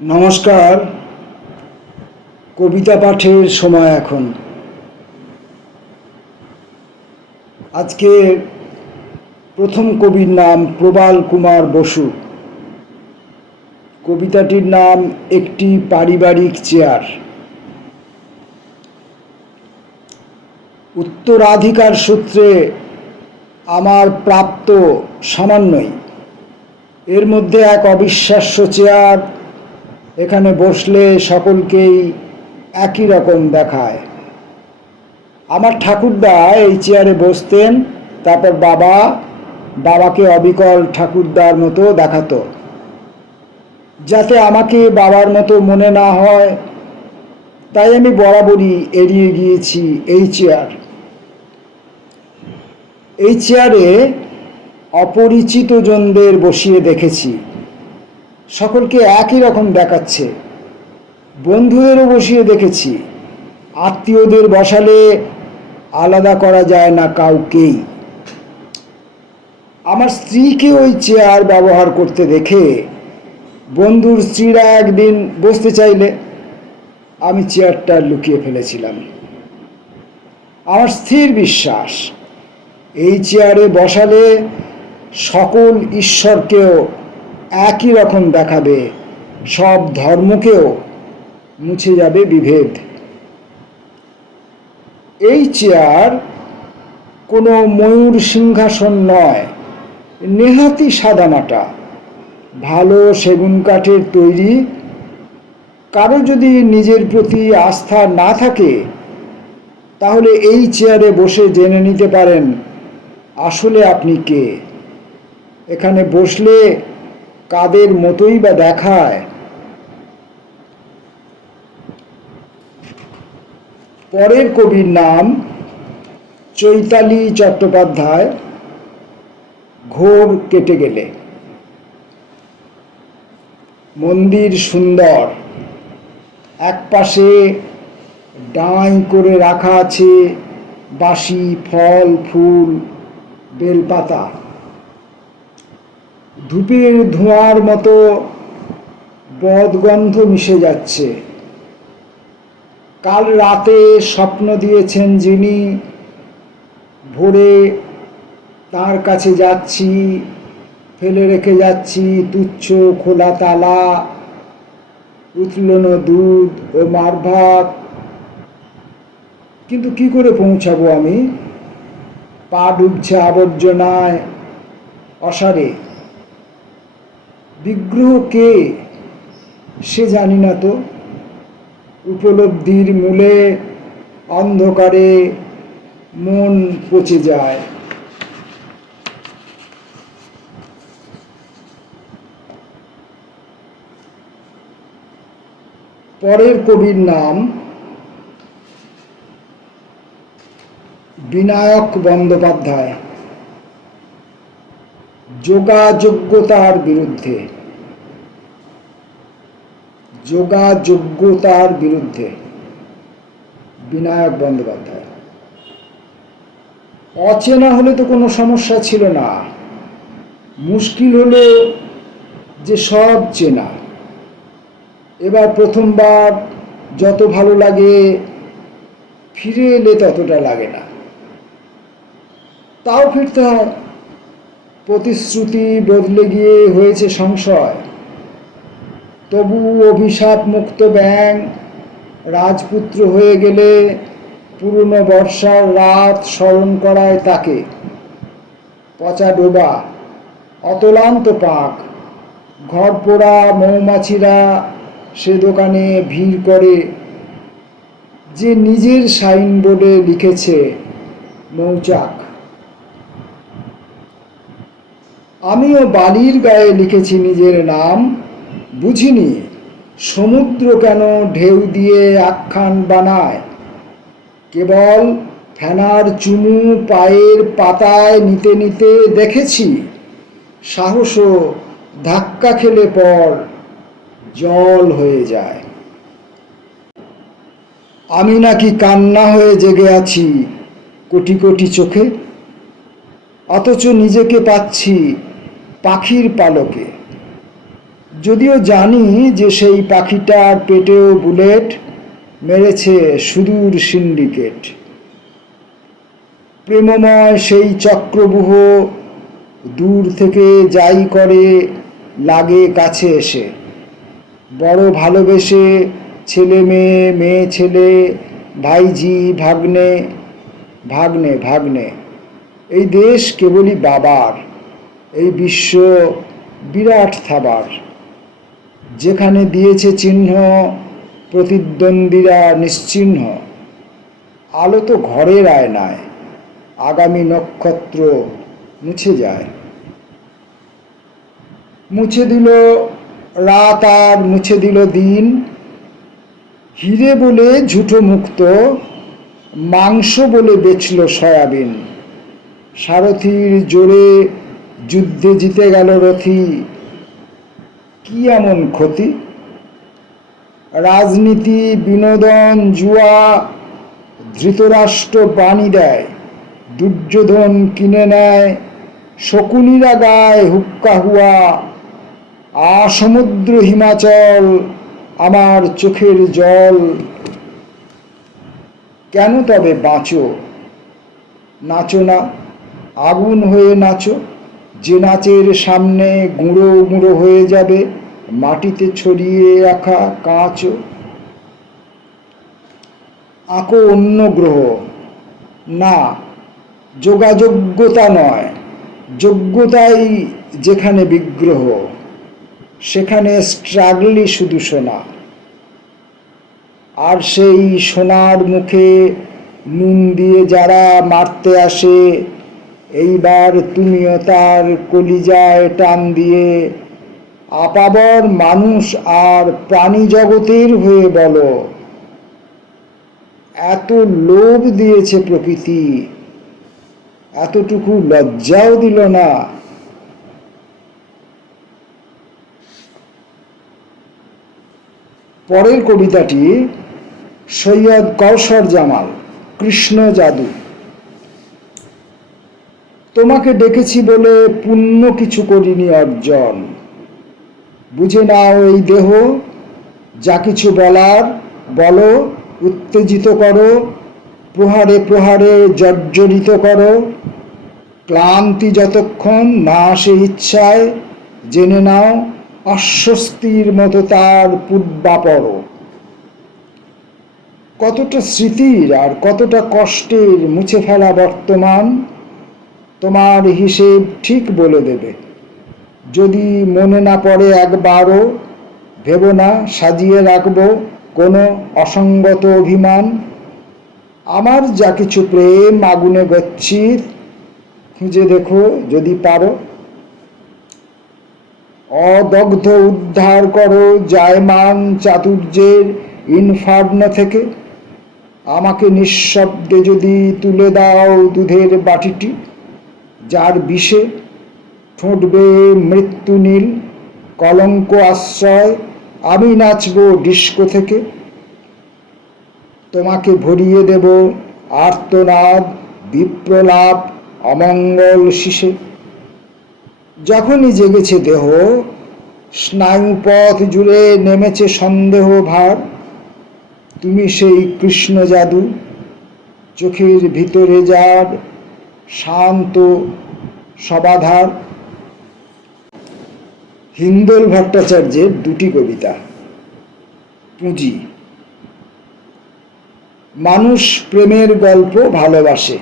নমস্কার। কবিতা পাঠের সময় এখন। আজকে প্রথম কবির নাম প্রবাল কুমার বসু। কবিতাটির নাম একটি পারিবারিক চেয়ার। উত্তরাধিকার সূত্রে আমার প্রাপ্ত সামান্যই। এর মধ্যে এক অবিশ্বাস্য চেয়ার এখানে বসলে সকলকেই একই রকম দেখায়। আমার ঠাকুরদা এই চেয়ারে বসতেন, তারপর বাবা বাবাকে অবিকল ঠাকুরদার মতো দেখাতো। যাতে আমাকে বাবার মতো মনে না হয়, তাই আমি বরাবরই এড়িয়ে গিয়েছি এই চেয়ার। এই চেয়ারে অপরিচিত জনদের বসিয়ে দেখেছি। সকলকে একই রকম দেখাচ্ছে। বন্ধুদেরও বসিয়ে দেখেছি। আত্মীয়দের বসালে আলাদা করা যায় না কাউকেই। আমার স্ত্রীকে ওই চেয়ার ব্যবহার করতে দেখে বন্ধুর স্ত্রীরা একদিন বসতে চাইলে আমি চেয়ারটা লুকিয়ে ফেলেছিলাম। আমার স্থির বিশ্বাস, এই চেয়ারে বসালে সকল ঈশ্বরকেও একই রকম দেখাবে। সব ধর্মকেও মুছে যাবে বিভেদ। এই চেয়ার কোনো ময়ূর সিংহাসন নয়, নেহাতি সাদামাটা ভালো সেগুন কাঠের তৈরি। কারও যদি নিজের প্রতি আস্থা না থাকে, তাহলে এই চেয়ারে বসে জেনে নিতে পারেন, আসলে আপনি কে? এখানে বসলে কাদের মতোই বা দেখায়। পরের কবির নাম চৈতালি চট্টোপাধ্যায়। ঘোর কেটে গেলে। মন্দির সুন্দর। এক পাশে ডাঁই করে রাখা আছে বাসি ফল, ফুল, বেলপাতা। ধূপের ধোঁয়ার মতো বদগন্ধ মিশে যাচ্ছে। কাল রাতে স্বপ্ন দিয়েছেন যিনি, ভোরে তার কাছে যাচ্ছি, ফেলে রেখে যাচ্ছি তুচ্ছ খোলা তালা, উতলানো দুধ ও মারভাত কিন্তু কি করে পৌঁছাবো আমি? পা ডুবছে আবর্জনায় অসারে বিগ্রহ কে সে জানি না তো, উপলব্ধির মূলে অন্ধকারে মন পচে যায়। পরের কবির নাম বিনায়ক বন্দ্যোপাধ্যায়। যোগাযোগ্যতার বিরুদ্ধে। যোগাযোগ্যতার বিরুদ্ধে বিনায়ক বন্দ্যোপাধ্যায়। অচেনা হলে তো কোনো সমস্যা ছিল না। মুশকিল হলো যে সব চেনা। এবার প্রথমবার যত ভালো লাগে, ফিরে এলে ততটা লাগে না। তাও ফিরতে হয়। প্রতিশ্রুতি বদলে গিয়ে হয়েছে সংশয়। তবু অভিশাপ মুক্ত ব্যাং রাজপুত্র হয়ে গেলে পুরনো বর্ষার রাত স্মরণ করায় তাকে। পচা ডোবা, অতলান্ত পাক, ঘর পোড়া মৌমাছিরা সে দোকানে ভিড় করে। যে নিজের সাইনবোর্ডে লিখেছে, মৌচাক। আমিও বালির গায়ে লিখেছি নিজের নাম। বুঝিনি, সমুদ্র কেন ঢেউ দিয়ে আখ্যান বানায়? কেবল ফেনার চুমু পায়ের পাতায় নিতে নিতে দেখেছি, সাহসও ধাক্কা খেলে পর জল হয়ে যায়। আমি নাকি কান্না হয়ে জেগে আছি কোটি কোটি চোখে, অথচ নিজেকে পাচ্ছি পাখির পালকে। যদিও জানি যে সেই পাখিটার পেটেও বুলেট মেরেছে সুদূর সিন্ডিকেট। প্রেমময় সেই চক্রবুহ দূর থেকে যাই করে লাগে কাছে এসে। বড় ভালোবেসে ছেলে মেয়ে মেয়ে ছেলে, ভাইঝি, ভাগ্নে ভাগ্নে ভাগ্নে। এই দেশ কেবলই বাবার, এই বিশ্ব বিরাট থাবার। যেখানে দিয়েছে চিহ্ন, প্রতিদ্বন্দ্বীরা নিশ্চিহ্ন। আলো তো ঘরের আয়নায়, আগামী নক্ষত্র মুছে যায়। মুছে দিল রাত আর মুছে দিল দিন। হিরে বলে ঝুটো মুক্ত, মাংস বলে বেচল সয়াবিন। সারথীর জোরে যুদ্ধে জিতে গেল রথি। কি এমন ক্ষতি? রাজনীতি, বিনোদন, জুয়া, ধৃতরাষ্ট্র বাণী দেয়, দুর্যোধন কিনে নেয়, শকুনিরা গায় হুক্কা হুয়া, আসমুদ্র হিমাচল আমার চোখের জল। কেন তবে বাঁচো? নাচো না, আগুন হয়ে নাচো। যে নাচের সামনে গুঁড়ো গুঁড়ো হয়ে যাবে, মাটিতে ছড়িয়ে রাখা কাঁচও আঁকো অন্য গ্রহ। না, যোগাযোগ্যতা নয়। যোগ্যতাই যেখানে বিগ্রহ, সেখানে স্ট্রাগলই শুধু সোনা। আর সেই সোনার মুখে নুন দিয়ে যারা মারতে আসে এইবার তুমিও তার কলিজায় টান দিয়ে আপাবর মানুষ আর প্রাণী জগতের হয়ে বলো। এত লোভ দিয়েছে প্রকৃতি, এতটুকু লজ্জাও দিল না। পরের কবিতাটি সৈয়দ কৌশর জামাল, কৃষ্ণ জাদু। তোমাকে ডেকেছি বলে পুণ্য কিছু করিনি অর্জন। বুঝে নাও এই দেহ, যা কিছু বলার, বলো, উত্তেজিত করো, প্রহারে প্রহারে জর্জরিত করো। ক্লান্তি যতক্ষণ না আসে ইচ্ছায়, জেনে নাও, অস্বস্তির মতো তার পূর্বাপর কতটা স্মৃতির আর কতটা কষ্টের মুছে ফেলা বর্তমান তোমার হিসেব ঠিক বলে দেবে। যদি মনে না পড়ে একবারও, ভেব না, সাজিয়ে রাখব কোনো অসঙ্গত অভিমান। আমার যা কিছু প্রেম আগুনে গচ্ছিত খুঁজে দেখো যদি পারো। অদগ্ধ উদ্ধার করো জায়মান চাতুর্যের ইনফার্ন থেকে। আমাকে নিঃশব্দে যদি তুলে দাও দুধের বাটিটি। যার বিষে ঠোঁটবে মৃত্যু নীল, কলঙ্ক আশ্রয়, আমি নাচব ডিস্কো থেকে। তোমাকে ভরিয়ে দেব আর্তনাদ, বিপ্রলাপ, অমঙ্গল শিশে। যখনই জেগেছে দেহ, স্নায়ুপথ জুড়ে নেমেছে সন্দেহ ভার। তুমি সেই কৃষ্ণ জাদু, চোখের ভিতরে যার শান্ত, সবাধার। হিন্দোল ভট্টাচার্যের দুটি কবিতা। পুঁজি। মানুষ প্রেমের গল্প ভালোবাসে।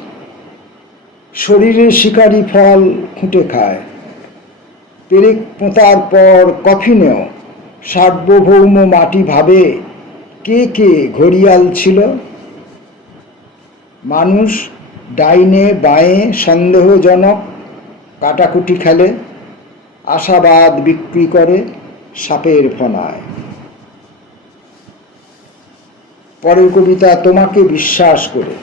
শরীরের শিকারী ফল খুঁটে খায়। পেরেক পোঁতার পর কফিনেও সার্বভৌম মাটি ভাবে কে কে ঘড়িয়াল ছিল। মানুষ ডাইনে বাঁয়ে সন্দেহজনক কাটাকুটি খেলে, আশাবাদ বিক্রি করে সাপের ফনায়। পরের কবিতা, তোমাকে বিশ্বাস করে।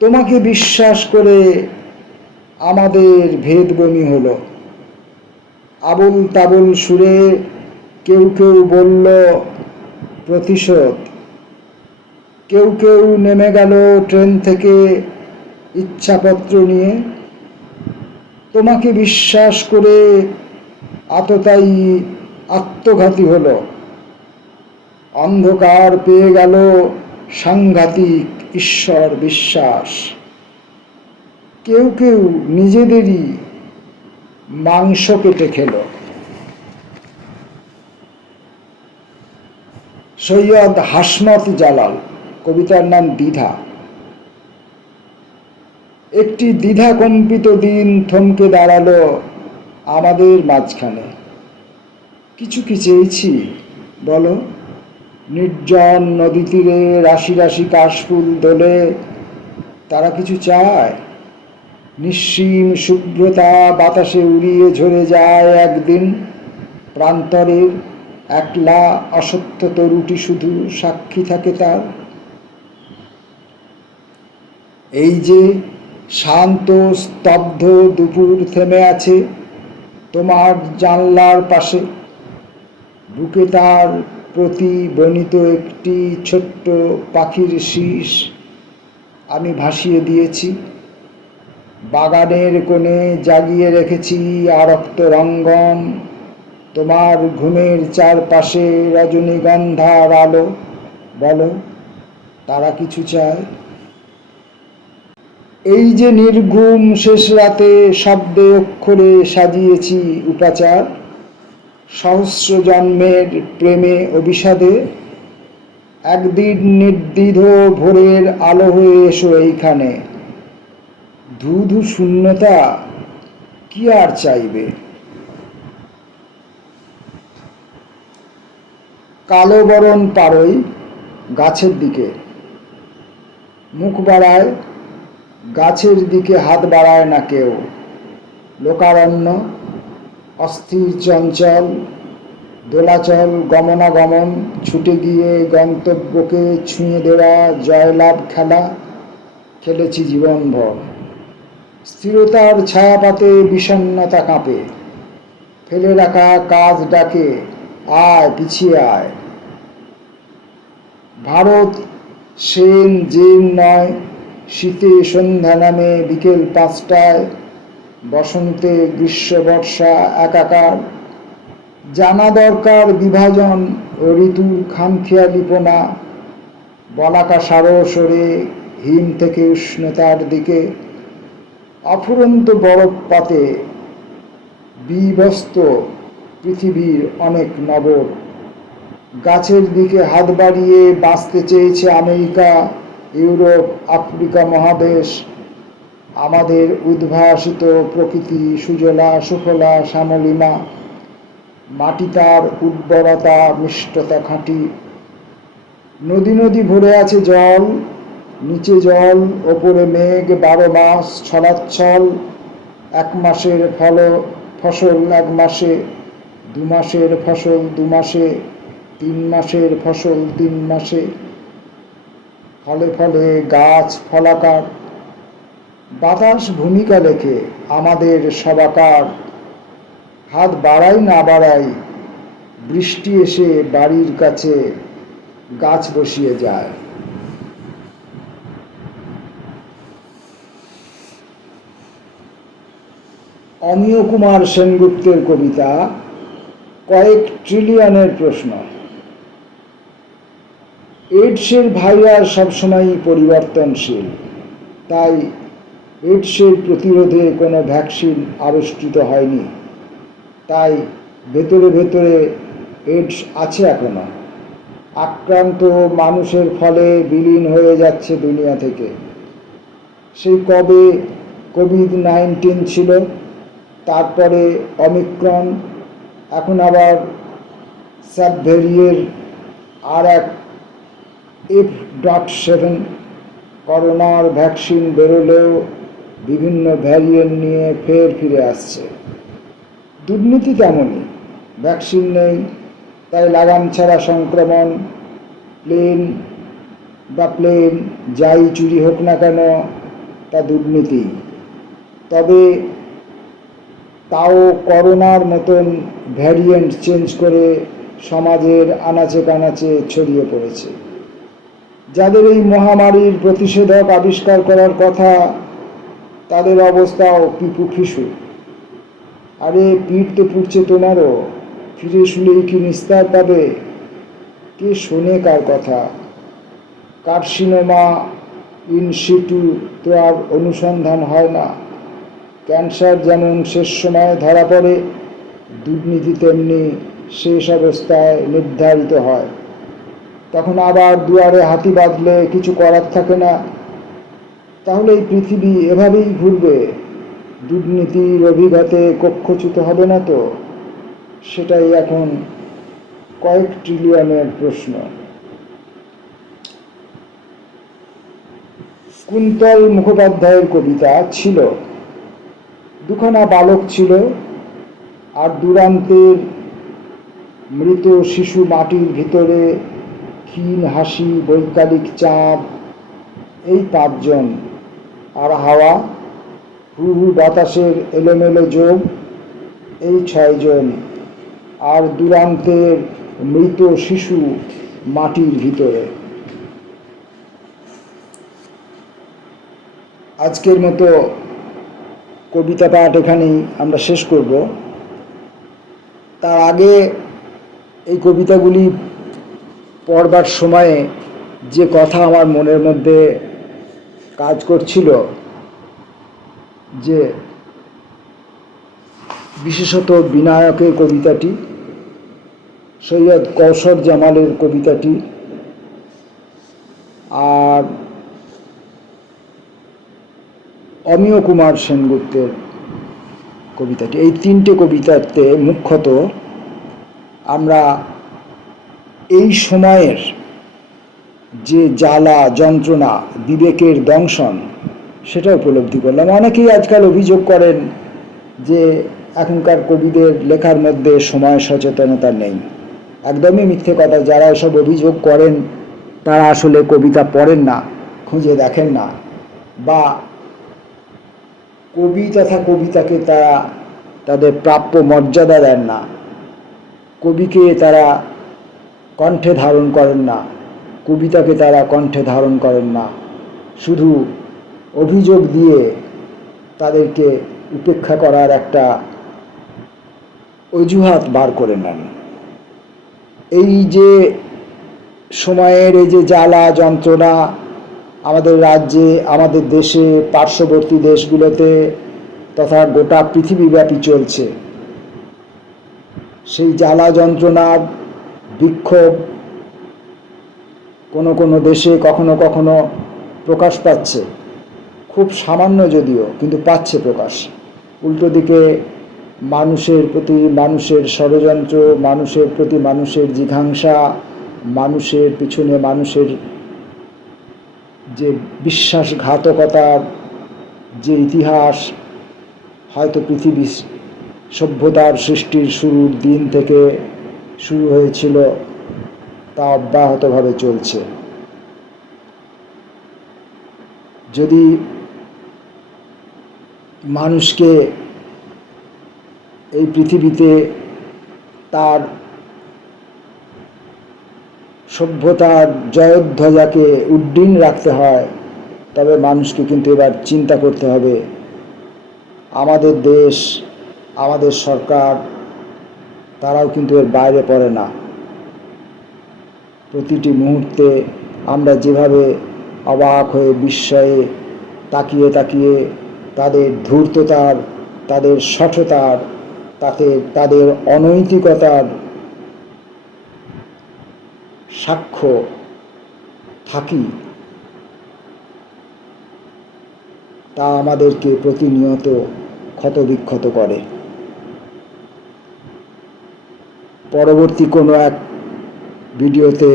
তোমাকে বিশ্বাস করে আমাদের ভেদবমি হলো। আবুল তাবুল সুরে কেউ কেউ বলল, প্রতিশোধ কেউ কেউ নেমে গেল ট্রেন থেকে ইচ্ছাপত্র নিয়ে। তোমাকে বিশ্বাস করে আততায়ী আত্মঘাতী হলো। অন্ধকার পেয়ে গেল সাংঘাতিক ঈশ্বর বিশ্বাস। কেউ কেউ নিজেদেরই মাংস কেটে খেল। সৈয়দ হাসমত জালাল কবিতার নাম দ্বিধা। একটি দ্বিধাকম্পিত দিন থমকে দাঁড়াল আমাদের মাঝখানে। কিছু কি চেয়েছি? বলো। নির্জন নদী তীরে রাশি রাশি কাশফুল দোলে তারা কিছু চায়? নিঃসীম শুভ্রতা বাতাসে উড়িয়ে ঝরে যায় একদিন। প্রান্তরের একলা অসত্য তরুটি শুধু সাক্ষী থাকে তার। এই যে শান্ত, স্তব্ধ দুপুর থেমে আছে তোমার জানলার পাশে। বুকে তার প্রতি বনিত একটি ছোট্ট পাখির শীষ আমি ভাসিয়ে দিয়েছি। বাগানের কোণে জাগিয়ে রেখেছি আরক্ত রঙ্গন। তোমার ঘুমের চারপাশে রজনীগন্ধার আলো। বলো, তারা কিছু চায়? এই যে নির্ঘুম শেষ রাতে শব্দে অক্ষরে সাজিয়েছি উপাচার, সহস্র জন্মের প্রেমে অভিষাদে একদিন নির্দ্বিধ ভোরের আলো হয়ে এসো এইখানে। ধু ধু শূন্যতা কি আর চাইবে? কালো বরণ পারই গাছের দিকে। মুখ বাড়ায় গাছের দিকে হাত বাড়ায় না কেউ। লোকারণ্য, অস্থির চঞ্চল, দোলাচল, গমনাগমন, ছুটে গিয়ে গন্তব্যকে ছুঁয়ে দেওয়া জয়লাভ খেলা খেলেছি জীবনভর। স্থিরতার ছায়াপাতে বিষণ্ণতা কাঁপে। ফেলে রাখা কাজ ডাকে, আয়, পিছিয়ে আয়। ভারত সেন জেন নয় শীতে সন্ধ্যা নামে বিকেল পাঁচটায় বসন্তে গ্রীষ্ম, বর্ষা, একাকার। জানা দরকার বিভাজন ও ঋতুর খামখেয়ালিপনা বলাকা সারো সরে হিম থেকে উষ্ণতার দিকে। অফুরন্ত বরফ পাতে বিবস্ত পৃথিবীর অনেক নগর। গাছের দিকে হাত বাড়িয়ে বাঁচতে চেয়েছে আমেরিকা। ইউরোপ, আফ্রিকা মহাদেশ, আমাদের উদ্ভাসিত প্রকৃতি, সুজলা, সুফলা, শ্যামলিমা, মাটি তার উর্বরতা, মিষ্টতা খাঁটি। নদী নদী ভরে আছে জল, নিচে জল, ওপরে মেঘ, বারো মাস, ছলাচ্ছল। এক মাসের ফল, ফসল এক মাসে, দু মাসের ফসল দু মাসে, তিন মাসের ফসল তিন মাসে। ফলে ফলে গাছ, ফলাকার। বাতাস ভূমিকা লেখে আমাদের সবাকার। হাত বাড়াই না বাড়াই বৃষ্টি এসে বাড়ির কাছে গাছ বসিয়ে যায়। অমিয় কুমার সেনগুপ্তের কবিতা কয়েক ট্রিলিয়নের প্রশ্ন। এইডসের ভাইরাস সবসময়ই পরিবর্তনশীল। তাই এইডসের প্রতিরোধে কোনো ভ্যাকসিন আবিষ্কৃত হয়নি। তাই ভেতরে ভেতরে এইডস আছে এখনও। আক্রান্ত মানুষের ফলে বিলীন হয়ে যাচ্ছে দুনিয়া থেকে। সেই কবে কোভিড নাইন্টিন ছিল, তারপরে অমিক্রন এখন আবার সাবভেরিয়ের আর এক এফ ডট সেভেন করোনার ভ্যাকসিন বেরোলেও বিভিন্ন ভ্যারিয়েন্ট নিয়ে ফের ফিরে আসছে। দুর্নীতি তেমনই, ভ্যাকসিন নেই, তাই লাগাম ছাড়া সংক্রমণ, প্লেন বা প্লেন যাই চুরি হোক না কেন, তা দুর্নীতি। তবে তাও করোনার মতন ভ্যারিয়েন্ট চেঞ্জ করে সমাজের আনাচে কানাচে ছড়িয়ে পড়েছে। যাদের এই মহামারীর প্রতিষেধক আবিষ্কার করার কথা, তাদের অবস্থাও পিপু খিসু আরে, পিঠ তো পুড়ছে তোমারও। ফিরে শুলেই কি নিস্তার পাবে? কে শোনে কার কথা? কার্সিনোমা ইনসিটু তো আর অনুসন্ধান হয় না। ক্যান্সার যেমন শেষ সময়ে ধরা পড়ে, দুর্নীতি তেমনি শেষ অবস্থায় নির্ধারিত হয়। তখন আবার দুয়ারে হাতি বাঁধলে কিছু করার থাকে না। তাহলে এই পৃথিবী এভাবেই ঘুরবে। দুর্নীতির অভিঘাতে কক্ষচ্যুত হবে না তো? সেটাই এখন কয়েক ট্রিলিয়নের প্রশ্ন। কুন্তল মুখোপাধ্যায়ের কবিতা ছিল। দুখানা বালক ছিল আর দুরান্তের মৃত শিশু মাটির ভিতরে ক্ষীণ হাসি, বৈকালিক চাঁদ, এই পাঁচজন। আর হাওয়া হু হু বাতাসের এলোমেলো যোগ, এই ছয়জন। আর দুরান্তের মৃত শিশু মাটির ভিতরে। আজকের মতো কবিতা পাঠ এখানেই আমরা শেষ করব। তার আগে এই কবিতাগুলি পড়বার সময়ে যে কথা আমার মনের মধ্যে কাজ করছিল, যে বিশেষত বিনায়কের কবিতাটি, সৈয়দ কৌশর জামালের কবিতাটি আর অমিয় কুমার সেনগুপ্তের কবিতাটি। এই তিনটে কবিতাতে মুখ্যত আমরা এই সময়ের যে জ্বালা, যন্ত্রণা, বিবেকের দংশন, সেটা উপলব্ধি করলাম। অনেকেই আজকাল অভিযোগ করেন যে এখনকার কবিদের লেখার মধ্যে সময় সচেতনতা নেই। একদমই মিথ্যে কথা। যারা এসব অভিযোগ করেন, তারা আসলে কবিতা পড়েন না, খুঁজে দেখেন না, বা কবি তথা কবিতাকে তারা তাদের প্রাপ্য মর্যাদা দেন না। কবিকে তারা কণ্ঠে ধারণ করেন না, কবিতাকে তারা কণ্ঠে ধারণ করেন না। শুধু অভিযোগ দিয়ে তাদেরকে উপেক্ষা করার একটা অজুহাত বার করে নেন। এই যে সময়ের এই যে জ্বালা যন্ত্রণা আমাদের রাজ্যে, আমাদের দেশে, পার্শ্ববর্তী দেশগুলোতে তথা গোটা পৃথিবীব্যাপী চলছে, সেই জ্বালা যন্ত্রণার বিক্ষোভ কোনো কোনো দেশে কখনো কখনো প্রকাশ পাচ্ছে। খুব সামান্য যদিও, কিন্তু পাচ্ছে প্রকাশ। উল্টো দিকে মানুষের প্রতি মানুষের ষড়যন্ত্র, মানুষের প্রতি মানুষের জিঘাংসা, মানুষের পিছনে মানুষের যে বিশ্বাসঘাতকতার যে ইতিহাস, হয়তো পৃথিবী সভ্যতার সৃষ্টির শুরুর দিন থেকে শুরু হয়েছিল তা অব্যাহতভাবে চলছে। যদি মানুষকে এই পৃথিবীতে তার সভ্যতার জয়োধ্বজাকে উড্ডীন রাখতে হয়, তবে মানুষকে কিন্তু এবার চিন্তা করতে হবে, আমাদের দেশ, আমাদের সরকার তারাও কিন্তু এর বাইরে পড়ে না। প্রতিটি মুহূর্তে আমরা যেভাবে অবাক হয়ে বিস্ময়ে তাকিয়ে তাকিয়ে তাদের ধূর্ততার, তাদের সঠতার, তাতে তাদের অনৈতিকতার সাক্ষ্য থাকি, তা আমাদেরকে প্রতিনিয়ত ক্ষতবিক্ষত করে। পরবর্তী কোনো এক ভিডিওতে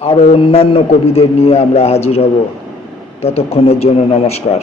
আরও অন্যান্য কবিদের নিয়ে আমরা হাজির হব। ততক্ষণের জন্য নমস্কার।